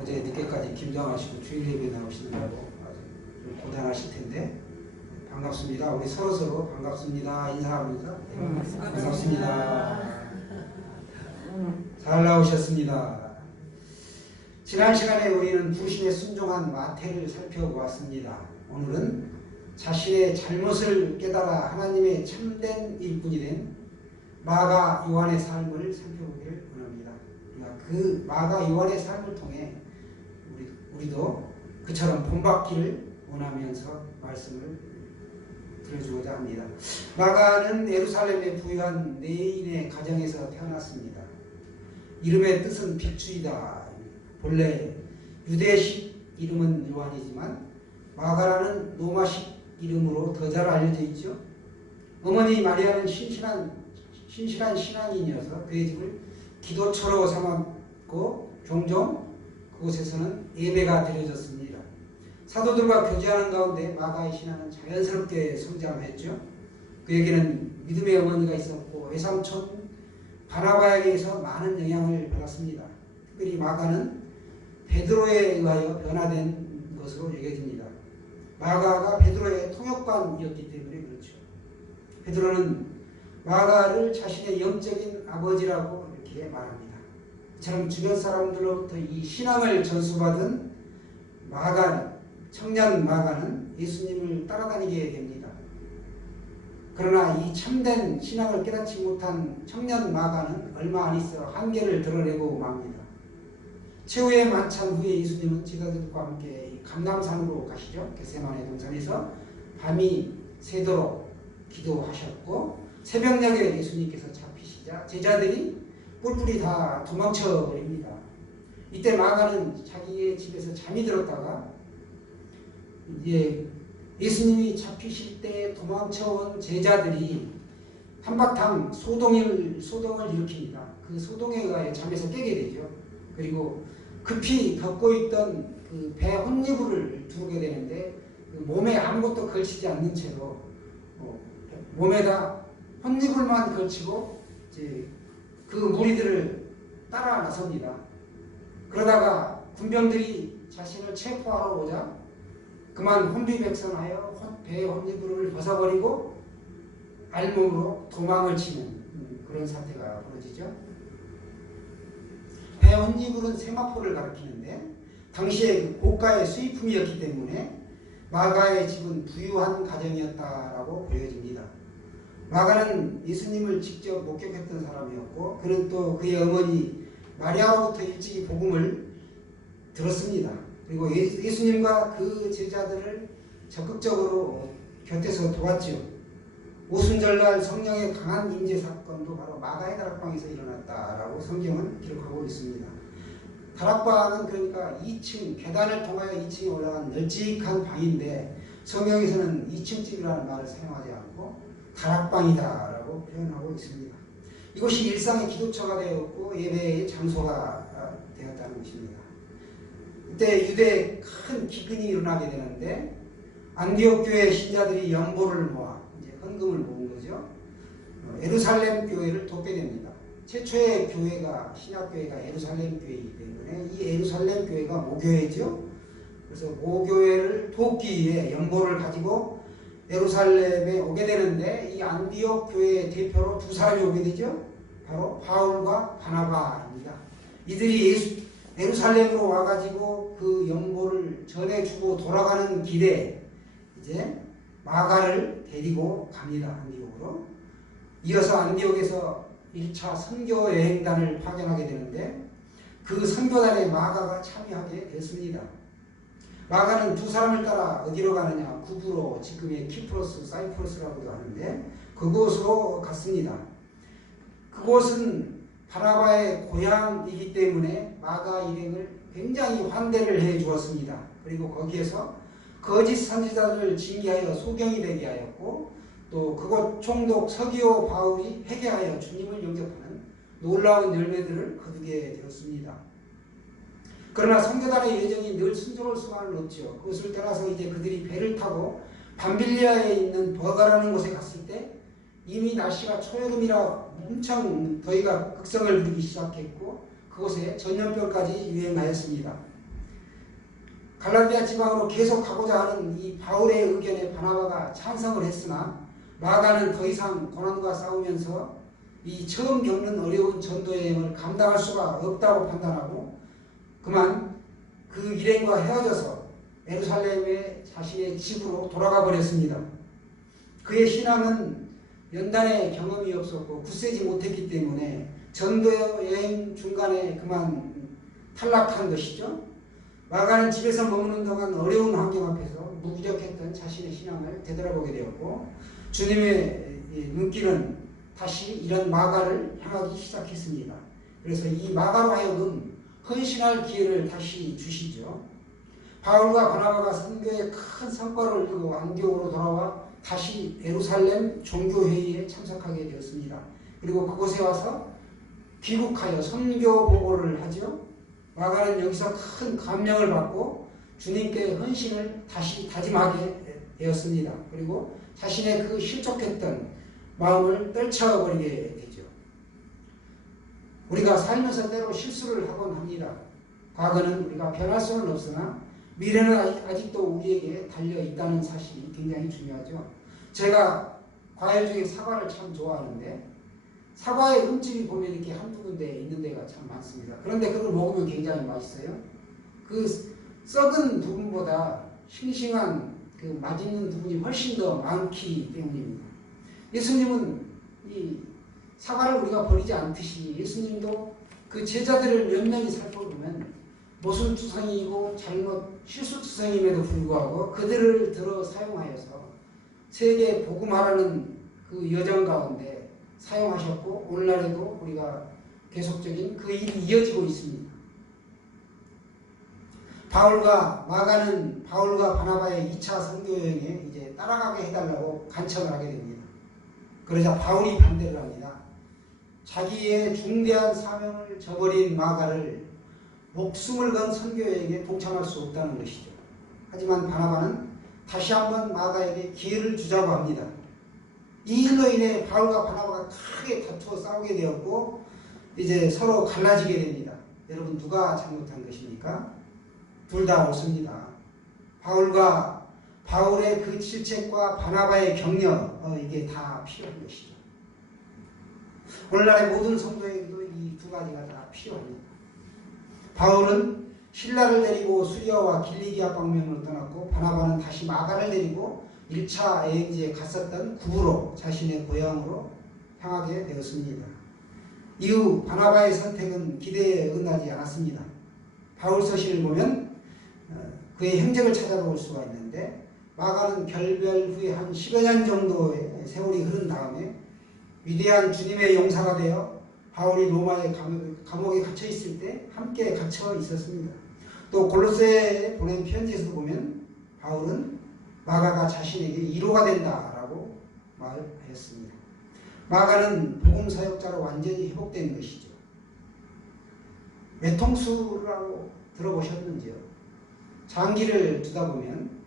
어제 늦게까지 김장하시고 주일 예배 나오시느라고 아주 고단하실 텐데 반갑습니다. 우리 서로서로 반갑습니다. 인사하면서 반갑습니다. 잘 나오셨습니다. 지난 시간에 우리는 부신에 순종한 마태를 살펴보았습니다. 오늘은 자신의 잘못을 깨달아 하나님의 참된 일꾼이 된 마가 요한의 삶을 살펴보기를 원합니다. 그 마가 요한의 삶을 통해 우리도 그처럼 본받기를 원하면서 말씀을 들어주고자 합니다. 마가는 예루살렘에 부유한 내인의 가정에서 태어났습니다. 이름의 뜻은 빅주이다. 본래 유대식 이름은 요한이지만 마가라는 로마식 이름으로 더 잘 알려져 있죠. 어머니 마리아는 신실한 신앙인이어서 그의 집을 기도처로 삼았고 종종 그곳에서는 예배가 드려졌습니다. 사도들과 교제하는 가운데 마가의 신앙은 자연스럽게 성장했죠. 그에게는 믿음의 어머니가 있었고 외삼촌 바나바에게서 많은 영향을 받았습니다. 특별히 마가는 베드로에 의하여 변화된 것으로 여겨집니다. 마가가 베드로의 통역관이었기 때문에 그렇죠. 베드로는 마가를 자신의 영적인 아버지라고 이렇게 말합니다. 이처럼 주변 사람들로부터 이 신앙을 전수받은 청년 마가는 예수님을 따라다니게 됩니다. 그러나 이 참된 신앙을 깨닫지 못한 청년 마가는 얼마 안 있어 한계를 드러내고 맙니다. 최후의 만찬 후에 예수님은 제자들과 함께 감람산으로 가시죠. 겟세마네 동산에서 밤이 새도록 기도하셨고 새벽녘에 예수님께서 잡히시자 제자들이 뿔뿔이 다 도망쳐 버립니다. 이때 마가는 자기의 집에서 잠이 들었다가 이제 예수님이 잡히실 때 도망쳐온 제자들이 한바탕 소동을 일으킵니다. 그 소동에 의하여 잠에서 깨게 되죠. 그리고 급히 덮고 있던 그 배 혼니부를 두르게 되는데 몸에 아무것도 걸치지 않는 채로 몸에다 혼니불만 걸치고 이제 그 무리들을 따라 나섭니다. 그러다가 군병들이 자신을 체포하러 오자 그만 혼비백산하여 배의 혼니불을 벗어버리고 알몸으로 도망을 치는 그런 사태가 벌어지죠. 배 혼니불은 세마포를 가리키는데 당시에 고가의 수입품이었기 때문에 마가의 집은 부유한 가정이었다라고 보여집니다. 마가는 예수님을 직접 목격했던 사람이었고 그는 또 그의 어머니 마리아로부터 일찍이 복음을 들었습니다. 그리고 예수님과 그 제자들을 적극적으로 곁에서 도왔죠. 오순절날 성령의 강한 임재 사건도 바로 마가의 다락방에서 일어났다라고 성경은 기록하고 있습니다. 다락방은 그러니까 2층 계단을 통하여 2층에 올라간 널찍한 방인데 성경에서는 2층집이라는 말을 사용하지 않고 다락방이다라고 표현하고 있습니다. 이곳이 일상의 기도처가 되었고 예배의 장소가 되었다는 것입니다. 이때 유대에 큰 기근이 일어나게 되는데 안디옥 교회 신자들이 연보를 모아 이제 헌금을 모은 거죠. 예루살렘 교회를 돕게 됩니다. 최초의 교회가 신약교회가 예루살렘 교회이기 때문에 이 예루살렘 교회가 모교회죠. 그래서 모교회를 돕기 위해 연보를 가지고 예루살렘에 오게 되는데 이 안디옥 교회의 대표로 두 사람이 오게 되죠. 바로 바울과 바나바입니다. 이들이 예루살렘으로 와가지고 그 연보를 전해주고 돌아가는 길에 이제 마가를 데리고 갑니다. 안디옥으로. 이어서 안디옥에서 1차 선교 여행단을 파견하게 되는데 그 선교단에 마가가 참여하게 됐습니다. 마가는 두 사람을 따라 어디로 가느냐? 구브로, 지금의 키프로스, 사이프러스라고도 하는데 그곳으로 갔습니다. 그곳은 바나바의 고향이기 때문에 마가 일행을 굉장히 환대를 해 주었습니다. 그리고 거기에서 거짓 선지자들을 징계하여 소경이 되게 하였고 또 그곳 총독 서기오 바울이 회개하여 주님을 영접하는 놀라운 열매들을 거두게 되었습니다. 그러나 선교단의 여정이 늘 순조로울 수만은 없죠. 그것을 떠나서 이제 그들이 배를 타고 밤빌리아에 있는 버가라는 곳에 갔을 때 이미 날씨가 초여름이라 엄청 더위가 극성을 부리기 시작했고 그곳에 전염병까지 유행하였습니다. 갈라디아 지방으로 계속 가고자 하는 이 바울의 의견에 바나바가 찬성을 했으나 마가는 더 이상 고난과 싸우면서 이 처음 겪는 어려운 전도 여행을 감당할 수가 없다고 판단하고 그만 그 일행과 헤어져서 예루살렘의 자신의 집으로 돌아가 버렸습니다. 그의 신앙은 연단의 경험이 없었고 굳세지 못했기 때문에 전도 여행 중간에 그만 탈락한 것이죠. 마가는 집에서 머무는 동안 어려운 환경 앞에서 무기력했던 자신의 신앙을 되돌아보게 되었고 주님의 눈길은 다시 이런 마가를 향하기 시작했습니다. 그래서 이 마가로 하여금 헌신할 기회를 다시 주시죠. 바울과 바나바가 선교에 큰 성과를 이루고 안디옥으로 돌아와 다시 예루살렘 종교회의에 참석하게 되었습니다. 그리고 그곳에 와서 귀국하여 선교 보고를 하죠. 마가는 여기서 큰 감명을 받고 주님께 헌신을 다시 다짐하게 되었습니다. 그리고 자신의 그 실족했던 마음을 떨쳐버리게 되죠. 우리가 살면서 때로 실수를 하곤 합니다. 과거는 우리가 변할 수는 없으나 미래는 아직도 우리에게 달려있다는 사실이 굉장히 중요하죠. 제가 과일 중에 사과를 참 좋아하는데 사과의 흠집이 보면 이렇게 한두 군데 있는 데가 참 많습니다. 그런데 그걸 먹으면 굉장히 맛있어요. 그 썩은 부분보다 싱싱한 그 맛있는 부분이 훨씬 더 많기 때문입니다. 예수님은 이 사과를 우리가 버리지 않듯이 예수님도 그 제자들을 면면히 살펴보면 모순투성이고 잘못 실수투성임에도 불구하고 그들을 들어 사용하여서 세계 복음화라는 그 여정 가운데 사용하셨고 오늘날에도 우리가 계속적인 그 일이 이어지고 있습니다. 바울과 마가는 바울과 바나바의 2차 선교 여행에 이제 따라가게 해달라고 간청을 하게 됩니다. 그러자 바울이 반대를 합니다. 자기의 중대한 사명을 저버린 마가를 목숨을 건 선교 여행에 동참할 수 없다는 것이죠. 하지만 바나바는 다시 한번 마가에게 기회를 주자고 합니다. 이 일로 인해 바울과 바나바가 크게 다투어 싸우게 되었고 이제 서로 갈라지게 됩니다. 여러분 누가 잘못한 것입니까? 둘 다 옳습니다. 바울의 그 질책과 바나바의 격려 이게 다 필요한 것이죠. 오늘날의 모든 성도에게도 이 두 가지가 다 필요합니다. 바울은 신라를 데리고 수리아와 길리기아 방면으로 떠났고 바나바는 다시 마가를 데리고 1차 여행지에 갔었던 구브로 자신의 고향으로 향하게 되었습니다. 이후 바나바의 선택은 기대에 어긋나지 않았습니다. 바울 서신을 보면 그의 행적을 찾아볼 수가 있는데 마가는 결별 후에 한 10여 년 정도의 세월이 흐른 다음에 위대한 주님의 용사가 되어 바울이 로마의 감옥에 갇혀 있을 때 함께 갇혀 있었습니다. 또 골로새에 보낸 편지에서도 보면 바울은 마가가 자신에게 위로가 된다라고 말하였습니다. 마가는 복음 사역자로 완전히 회복된 것이죠. 외통수라고 들어보셨는지요? 장기를 두다 보면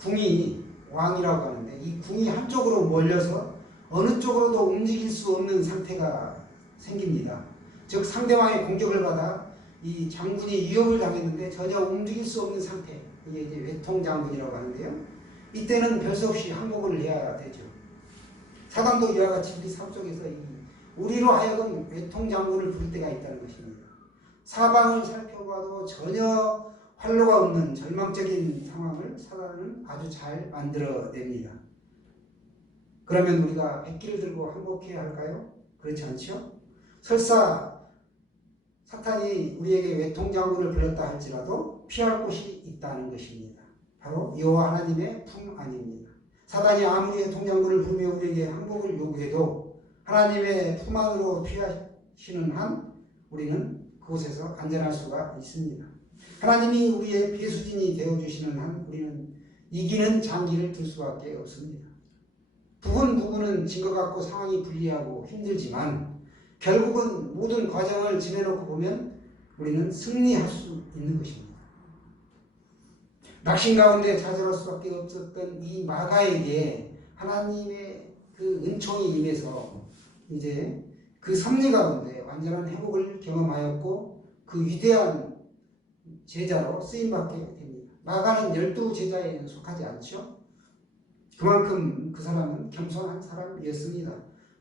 궁이 왕이라고 하는데 이 궁이 한쪽으로 몰려서 어느 쪽으로도 움직일 수 없는 상태가 생깁니다. 즉 상대방의 공격을 받아 이 장군이 위협을 당했는데 전혀 움직일 수 없는 상태, 이게 이제 외통장군이라고 하는데요. 이때는 별 수 없이 항복을 해야 되죠. 사단도 이와 같이 우리 삶 속에서 우리로 하여금 외통장군을 부를 때가 있다는 것입니다. 사방을 살펴봐도 전혀 활로가 없는 절망적인 상황을 사단은 아주 잘 만들어냅니다. 그러면 우리가 백기를 들고 항복해야 할까요? 그렇지 않죠? 설사 사탄이 우리에게 외통장군을 불렀다 할지라도 피할 곳이 있다는 것입니다. 바로 여호와 하나님의 품 안입니다. 사단이 아무리 외통장군을 부르며 우리에게 항복을 요구해도 하나님의 품 안으로 피하시는 한 우리는 그곳에서 안전할 수가 있습니다. 하나님이 우리의 배수진이 되어주시는 한 우리는 이기는 장기를 들 수밖에 없습니다. 부분은 진 것 같고 상황이 불리하고 힘들지만 결국은 모든 과정을 지내놓고 보면 우리는 승리할 수 있는 것입니다. 낙심 가운데 좌절할 수밖에 없었던 이 마가에게 하나님의 그 은총이 임해서 이제 그 섭리 가운데 완전한 회복을 경험하였고 그 위대한 제자로 쓰임받게 됩니다. 마가는 12제자에 속하지 않죠. 그만큼 그 사람은 겸손한 사람이었습니다.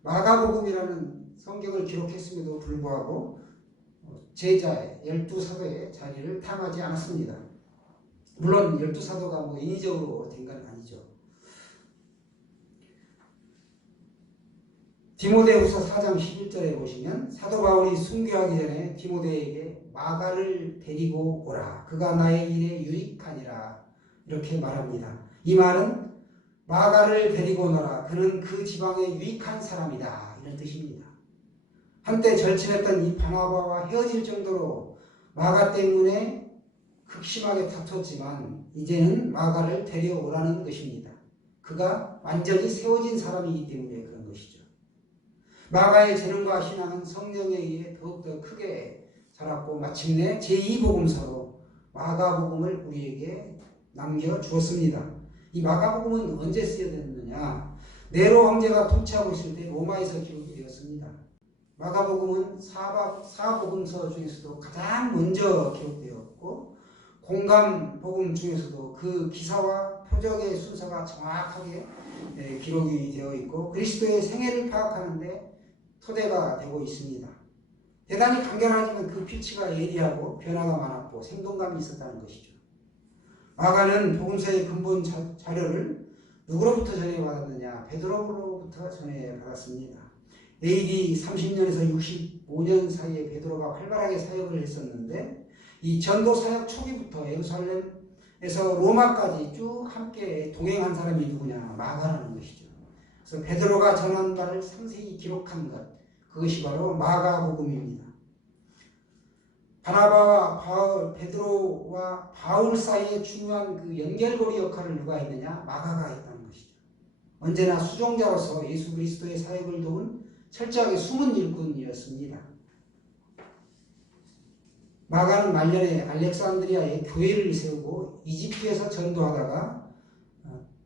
마가복음이라는 성경을 기록했음에도 불구하고 제자의 12사도의 자리를 탐하지 않았습니다. 물론 12사도가 인위적으로 된 건 아니죠. 디모데후서 4장 11절에 보시면 사도 바울이 순교하기 전에 디모데에게 마가를 데리고 오라. 그가 나의 일에 유익하니라. 이렇게 말합니다. 이 말은 마가를 데리고 오너라. 그는 그 지방에 유익한 사람이다. 이런 뜻입니다. 한때 절친했던 이 바나바와 헤어질 정도로 마가 때문에 극심하게 다퉜지만 이제는 마가를 데려오라는 것입니다. 그가 완전히 세워진 사람이기 때문에 그런 것이죠. 마가의 재능과 신앙은 성령에 의해 더욱더 크게 자랐고 마침내 제2복음서로 마가복음을 우리에게 남겨주었습니다. 이 마가복음은 언제 쓰여졌느냐? 네로 황제가 통치하고 있을 때 로마에서 기록이 되었습니다. 마가복음은 사복음서 중에서도 가장 먼저 기록되었고 공감복음 중에서도 그 기사와 표적의 순서가 정확하게 기록이 되어 있고 그리스도의 생애를 파악하는데 토대가 되고 있습니다. 대단히 간결하지만 그 필치가 예리하고 변화가 많았고 생동감이 있었다는 것이죠. 마가는 복음서의 근본 자료를 누구로부터 전해받았느냐? 베드로로부터 전해받았습니다. AD 30년에서 65년 사이에 베드로가 활발하게 사역을 했었는데 이 전도 사역 초기부터 예루살렘에서 로마까지 쭉 함께 동행한 사람이 누구냐? 마가라는 것이죠. 그래서 베드로가 전한 바를 상세히 기록한 것, 그것이 바로 마가복음입니다. 바나바와 베드로와 바울 사이에 중요한 그 연결고리 역할을 누가 했느냐? 마가가 했다는 것이죠. 언제나 수종자로서 예수 그리스도의 사역을 도운 철저하게 숨은 일꾼이었습니다. 마가는 말년에 알렉산드리아에 교회를 세우고 이집트에서 전도하다가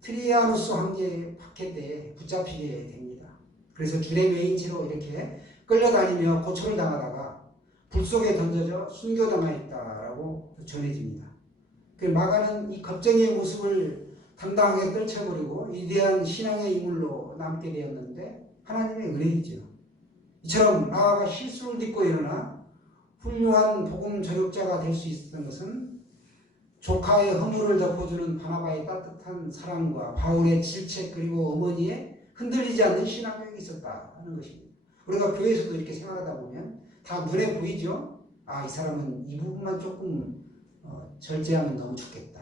트리아누스 황제의 박해때에 붙잡히게 됩니다. 그래서 줄에 매인 채로 이렇게 끌려다니며 고초를 당하다가 불 속에 던져져 순교당하였다라고 전해집니다. 그 마가는 이 겁쟁이의 모습을 당당하게 떨쳐버리고 위대한 신앙의 인물로 남게 되었는데 하나님의 은혜이죠. 이처럼 마가가 실수를 딛고 일어나 훌륭한 복음 전역자가 될 수 있었던 것은 조카의 허물을 덮어주는 바나바의 따뜻한 사랑과 바울의 질책 그리고 어머니의 흔들리지 않는 신앙력이 있었다 하는 것입니다. 우리가 교회에서도 이렇게 생각하다 보면 다 눈에 보이죠? 아, 이 사람은 이 부분만 조금 절제하면 너무 좋겠다.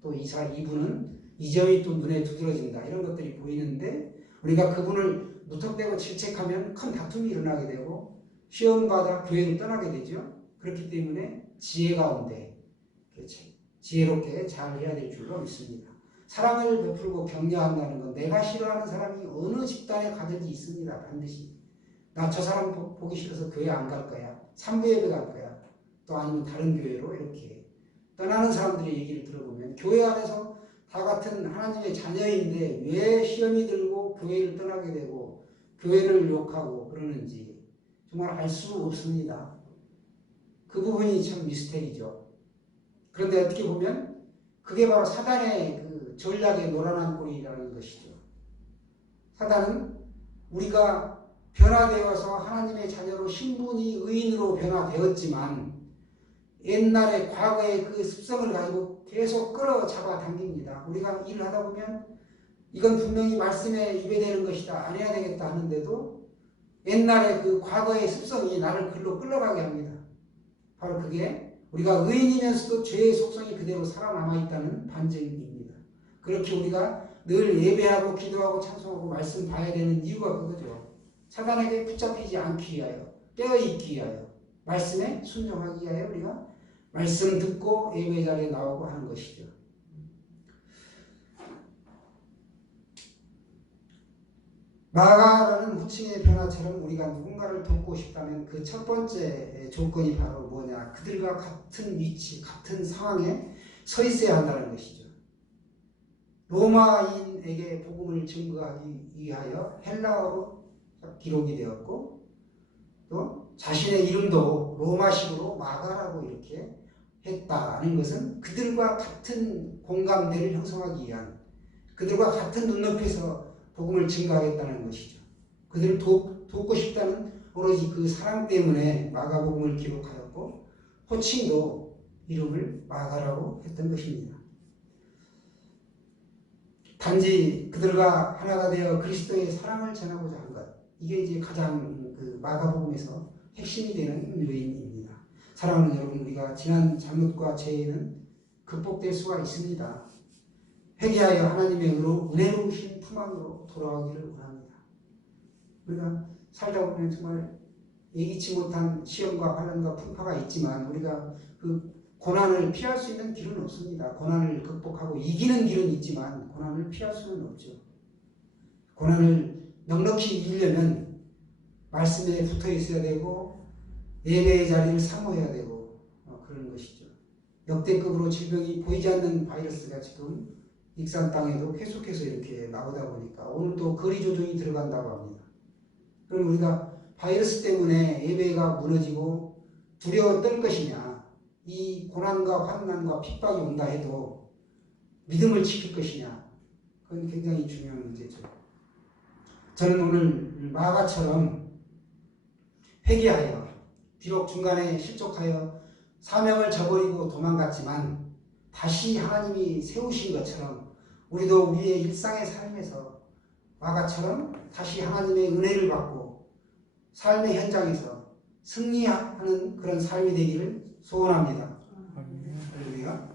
또 이분은 이 점이 또 눈에 두드러진다. 이런 것들이 보이는데 우리가 그분을 무턱대고 질책하면 큰 다툼이 일어나게 되고 시험받아 교회를 떠나게 되죠. 그렇기 때문에 지혜 가운데 지혜롭게 잘 해야 될 줄로 믿습니다. 사랑을 베풀고 격려한다는 건 내가 싫어하는 사람이 어느 집단에 가든지 있습니다. 반드시. 나 저 사람 보기 싫어서 교회 안 갈 거야. 삼부예배 갈 거야. 또 아니면 다른 교회로 이렇게 떠나는 사람들의 얘기를 들어보면 교회 안에서 다 같은 하나님의 자녀인데 왜 시험이 들고 교회를 떠나게 되고 교회를 욕하고 그러는지 정말 알 수 없습니다. 그 부분이 참 미스테리죠. 그런데 어떻게 보면 그게 바로 사단의 그 전략에 놀아난 꼴이라는 것이죠. 사단은 우리가 변화되어서 하나님의 자녀로 신분이 의인으로 변화되었지만 옛날에 과거의 그 습성을 가지고 계속 끌어잡아 당깁니다. 우리가 일을 하다 보면 이건 분명히 말씀에 입에대는 것이다. 안 해야 되겠다 하는데도 옛날에 그 과거의 습성이 나를 글로 끌어가게 합니다. 바로 그게 우리가 의인이면서도 죄의 속성이 그대로 살아남아 있다는 반증입니다. 그렇게 우리가 늘 예배하고 기도하고 찬송하고 말씀 봐야 되는 이유가 그거죠. 사단에게 붙잡히지 않기 위하여, 깨어있기 위하여, 말씀에 순종하기 위하여 우리가 말씀 듣고 예배 자리에 나오고 하는 것이죠. 마가라는 후칭의 변화처럼 우리가 누군가를 돕고 싶다면 그 첫 번째 조건이 바로 뭐냐? 그들과 같은 위치, 같은 상황에 서 있어야 한다는 것이죠. 로마인에게 복음을 증거하기 위하여 헬라어로 기록이 되었고 또 자신의 이름도 로마식으로 마가라고 이렇게 했다는 것은 그들과 같은 공감대를 형성하기 위한, 그들과 같은 눈높이에서 복음을 증가하겠다는 것이죠. 그들을 돕고 싶다는 오로지 그 사랑 때문에 마가복음을 기록하였고 호칭도 이름을 마가라고 했던 것입니다. 단지 그들과 하나가 되어 그리스도의 사랑을 전하고자 한 것, 이게 이제 가장 그 마가복음에서 핵심이 되는 요인입니다. 사랑하는 여러분, 우리가 지난 잘못과 죄에는 극복될 수가 있습니다. 회개하여 하나님의 은혜로우신 품 안으로 돌아오기를 원합니다. 우리가 살다 보면 정말 예기치 못한 시험과 환난과 풍파가 있지만 우리가 그 고난을 피할 수 있는 길은 없습니다. 고난을 극복하고 이기는 길은 있지만 고난을 피할 수는 없죠. 고난을 넉넉히 이기려면 말씀에 붙어 있어야 되고 예배의 자리를 사모해야 되고 그런 것이죠. 역대급으로 질병이 보이지 않는 바이러스가 지금 익산 땅에도 계속해서 이렇게 나오다 보니까 오늘 또 거리 조정이 들어간다고 합니다. 그럼 우리가 바이러스 때문에 예배가 무너지고 두려워 떨 것이냐, 이 고난과 환난과 핍박이 온다 해도 믿음을 지킬 것이냐, 그건 굉장히 중요한 문제죠. 저는 오늘 마가처럼 회개하여 비록 중간에 실족하여 사명을 저버리고 도망갔지만 다시 하나님이 세우신 것처럼 우리도 우리의 일상의 삶에서 마가처럼 다시 하나님의 은혜를 받고 삶의 현장에서 승리하는 그런 삶이 되기를 소원합니다. 할렐루야.